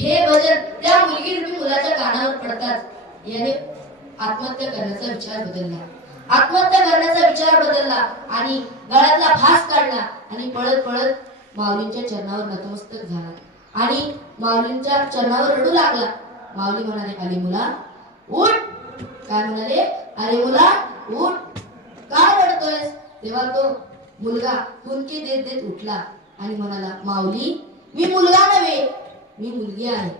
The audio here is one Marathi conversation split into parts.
हे भजन त्या मुलगी रूपी मुलाच्या कानावर पडताच याने आत्महत्या करण्याचा विचार बदलला. आत्महत्या करण्याचा विचार बदलला आणि गळ्यातला फास काढला आणि पळत पळत माऊलींच्या चरणावर नतमस्तक झाला. आणि माऊलींच्या चरणावर रडू लागला. माऊली म्हणाले अरे मुला उठ. काय म्हणाले? अरे मुला उठ. का रडतोयस? तेव्हा तो मुलगा हुंकी देत देत उठला आणि म्हणाला माऊली मी मुलगा मी मुलगी आहे.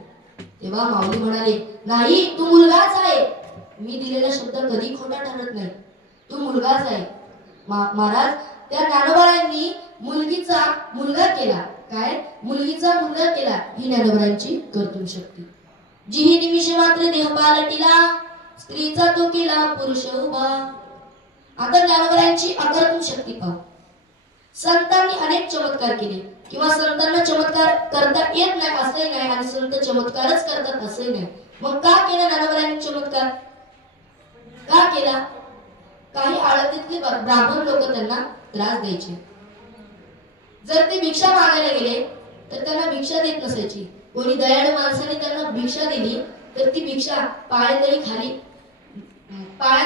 तेव्हा माऊली म्हणाले नाही तू मुलगाच आहे. मी दिलेला शब्द कधी खोटा ठरत नाही. तू मुलगाच आहे. महाराज त्या ज्ञानोबारांनी मुलगीचा मुलगा केला. काय? मुलगीचा मुलगा केला. ही ज्ञानोबरांची कर्तुम शक्ती. जी ही निमिष मात्र देह पालटिला स्त्रीचा तो केला पुरुष उभा. आता ज्ञानोबरांची अकर्तुम शक्ती पाहू. संतांनी अनेक चमत्कार केले. किंवा संतांना चमत्कार करता येत नाही असंही नाही आणि संत चमत्कारच करतात असंही नाही. मग का केला ज्ञानोबारांनी चमत्कार? का केला? काही आळतीतले ब्राह्मण लोक त्यांना त्रास द्यायचे. जर ते भिक्षा मागायला गेले तर त्यांना भिक्षा देत नसायची. कोणी दयाळू माणसाने त्यांना भिक्षा दिली तर ती भिक्षा पायतळी खाली पाय